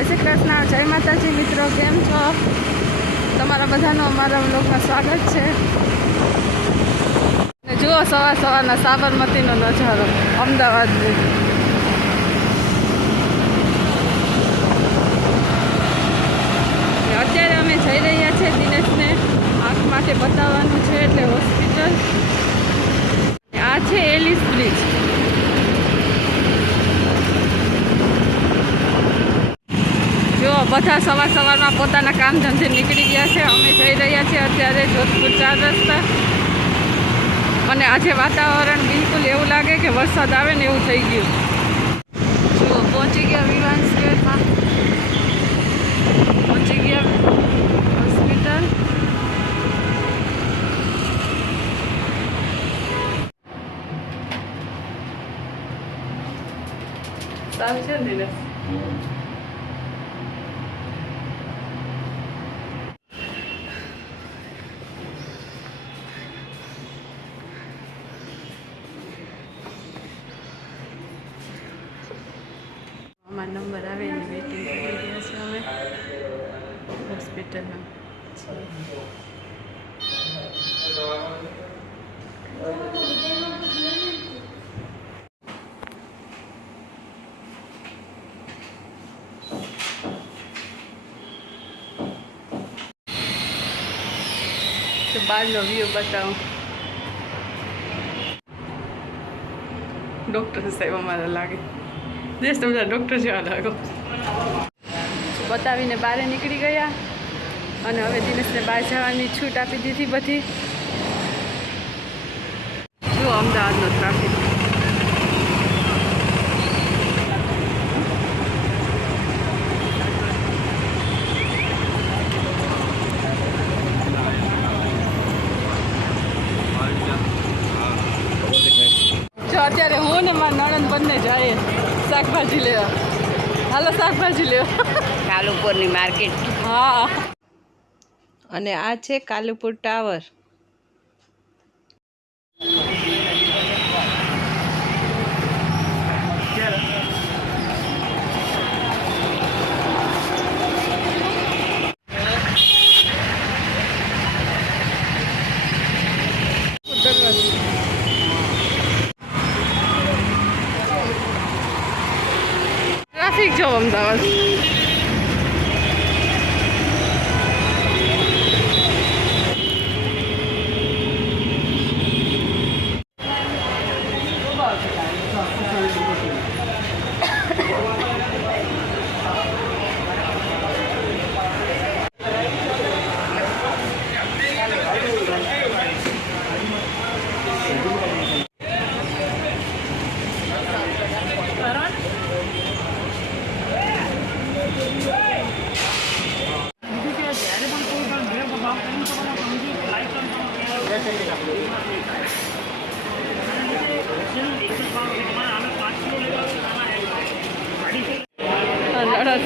જય કૃષ્ણ, જય માતાજી મિત્રો, કેમ છો? તમારા બધાનું અમારા બ્લોગમાં સ્વાગત છે. ને જુઓ સવાર સવારના સાબરમતીનો નજારો અમદાવાદની અત્યારે અમે જઈ રહ્યા છીએ દિનેશને આંખ માટે બતાવવાનું છે, એટલે હોસ્પિટલ આ છે એલિસ બ્રિજ જો બધા સવાર સવારમાં પોતાના કામ ધંધે નીકળી ગયા છે. અમે જઈ રહ્યા છીએ અત્યારે જોધપુર ચાર રસ્તા. અને આજે વાતાવરણ બિલકુલ એવું લાગે કે વરસાદ આવે ને એવું થઈ ગયું. જુઓ, પહોંચી ગયા વિવાન સ્ક્વેરમાં પહોંચી ગયા હોસ્પિટલ. સારું છે ને દિનેશ અમારો નંબર આવે એની વેટિંગ કરી રહ્યા છે અમે હોસ્પિટલમાં છીએ. તો બહારનો વ્યૂ બતાવું ડૉક્ટર સાહેબ અમારા લાગે દેશ તમને ડૉક્ટર જેવા લાગો. બતાવીને બહાર નીકળી ગયા અને હવે દિનેશને બહાર જવાની છૂટ આપી દીધી બધી. જો અમદાવાદનો ટ્રાફિક અત્યારે હું ને મારા નણંદ બંને જાય શાકભાજી લેવા હાલો શાકભાજી લેવા કાલુપુરની માર્કેટ. હા. અને આ છે કાલુપુર ટાવર. ટ્રાફિક જો અમદાવાદ નાના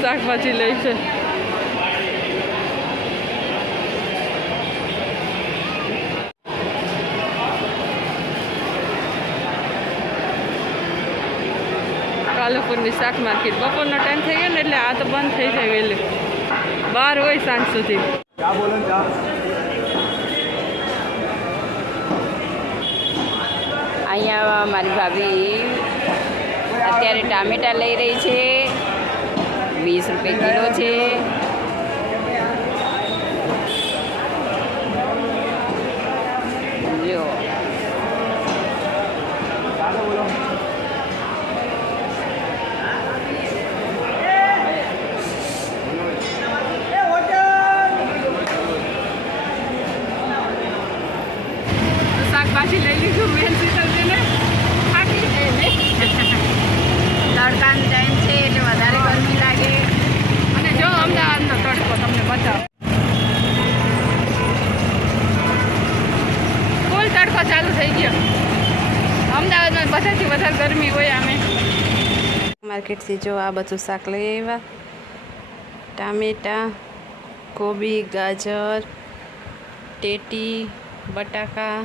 શાકભાજી લઈ છે. કાલુપુરની શાક માર્કેટ. બપોરનો ટાઈમ થઈ ગયો ને એટલે આ તો બંધ થઈ જાય વહેલું. બાર હોય સાંજ સુધી. મારી ભાભી અત્યારે ટામેટા લઈ રહી છે વીસ રૂપિયા કિલો છે જો તો શાકભાજી લઈ લીધું મેન શીતલજીને થાકી જઈને તડકાનો ટાઈમ છે એટલે વધારે ગરમી લાગે અને જો અમદાવાદનો તડકો તમને બતાવો તડકો ચાલુ થઈ ગયો અમદાવાદમાં બધાથી વધારે ગરમી હોય અમે માર્કેટથી જો આ બધું શાક લઈ આવ્યા. ટામેટા, કોબી, ગાજર, ટેટી, બટાકા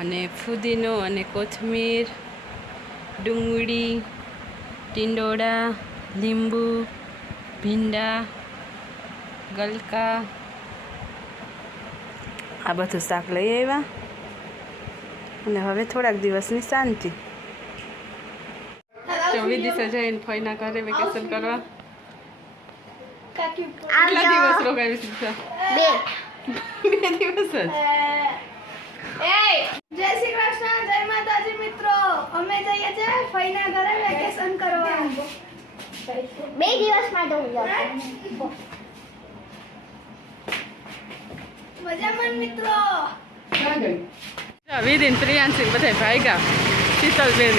અને ફુદીનો અને કોથમીર, ડુંગળી, ટીંડોળા, લીંબુ, ભીંડા, ગલકા. આ બધું શાક લઈ આવ્યા. અને હવે થોડાક દિવસની શાંતિ. વિદિશા જઈને ફઈના ઘરે વેકેશન કરવા. કેટલા દિવસ રોકાવી દીધા? બે. બે દિવસ જ? જય શ્રી કૃષ્ણ જય માતાજી મિત્રો. અમે જઈએ છીએ ફઈના ઘરે વેકેશન કરવા. બે દિવસ માટે હું જાઉં. મજામાં મિત્રો? વિધિન પ્રિયાંશી બધા ભાગ્યા શીતલબેન